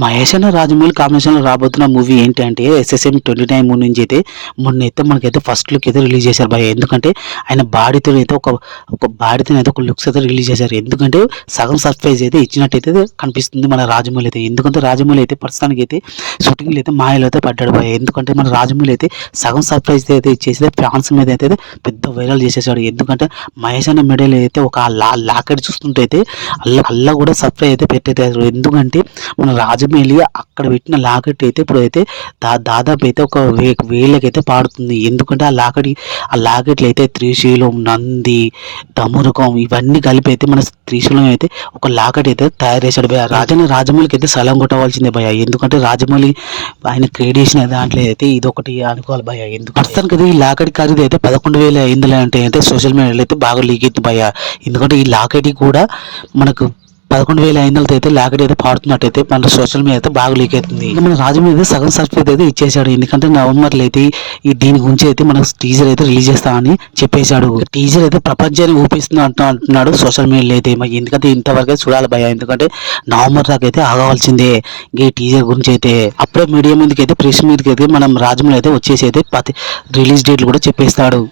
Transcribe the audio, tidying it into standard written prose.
మహేష్ అన్న రాజమౌళి కాంబినేషన్లో రాబోతున్న మూవీ ఏంటి అంటే ఎస్ఎస్ఎం 29 మూవీ నుంచి అయితే మొన్నైతే మనకైతే ఫస్ట్ లుక్ అయితే రిలీజ్ చేశారు భయ్య. ఎందుకంటే ఆయన బాడీతో అయితే ఒక బాడీతో అయితే ఒక లుక్స్ అయితే రిలీజ్ చేశారు. ఎందుకంటే సగం సర్ప్రైజ్ అయితే ఇచ్చినట్టయితే కనిపిస్తుంది మన రాజమౌళి అయితే. ఎందుకంటే రాజమౌళి అయితే ప్రస్తుతానికి అయితే షూటింగ్లో అయితే మాయలో అయితే పడ్డాడు భయ్య. ఎందుకంటే మన రాజమౌళి అయితే సగం సర్ప్రైజ్ అయితే ఇచ్చేసి ఫ్యాన్స్ మీద అయితే పెద్ద వైరల్ చేసేసాడు. ఎందుకంటే మహేష్ అన్న మెడల్ అయితే ఒక లాకెట్ చూస్తుంటే అయితే అల్ల కూడా సర్ప్రైజ్ అయితే పెట్టేశారు. ఎందుకంటే మన రాజమౌళి అక్కడ పెట్టిన లాకెట్ అయితే ఇప్పుడైతే దాదాపు అయితే ఒక వేలకైతే పాడుతుంది. ఎందుకంటే ఆ లాకెట్లు అయితే త్రిశూలం, నంది, డమరుకం ఇవన్నీ కలిపి అయితే మన త్రిశూలం అయితే ఒక లాకెట్ అయితే తయారు చేశాడు భయ. రాజమౌళికి అయితే సలం కొట్టవలసిందే భయ. ఎందుకంటే రాజమౌళి ఆయన క్రియేట్ చేసిన దాంట్లో అయితే ఇది ఒకటి అనుకోవాలి భయ. ఎందుకంటే ప్రస్తుతానికి అయితే ఈ లాకెట్ ఖరీదు అయితే 11,000 అయింది అంటే సోషల్ మీడియాలో అయితే బాగా లీక్ అవుతుంది భయ. ఎందుకంటే ఈ లాకెట్ కూడా మనకు 11,500 అయితే లాకెట్ అయితే పాడుతున్నట్టయితే మన సోషల్ మీడియా అయితే బాగా లీక్ అవుతుంది. ఇంకా మన రాజమౌళి సగం సర్ప్రైజ్ అయితే ఇచ్చేసాడు. ఎందుకంటే నవంబర్లో అయితే దీని గురించి అయితే మనకు టీజర్ అయితే రిలీజ్ చేస్తామని చెప్పేశాడు. టీజర్ అయితే ప్రపంచాన్ని ఊపిస్తుంది అంటున్నాడు సోషల్ మీడియాలో అయితే. ఎందుకంటే ఇంతవరకు చూడాలి భయ. ఎందుకంటే నవంబర్ దాకా అయితే ఆగవలసిందే ఈ టీజర్ గురించి అయితే. అప్పుడే మీడియా ముందుకు అయితే ప్రెస్ మీదకి అయితే మనం రాజమౌళి అయితే వచ్చేసి అయితే రిలీజ్ డేట్లు కూడా చెప్పేస్తాడు.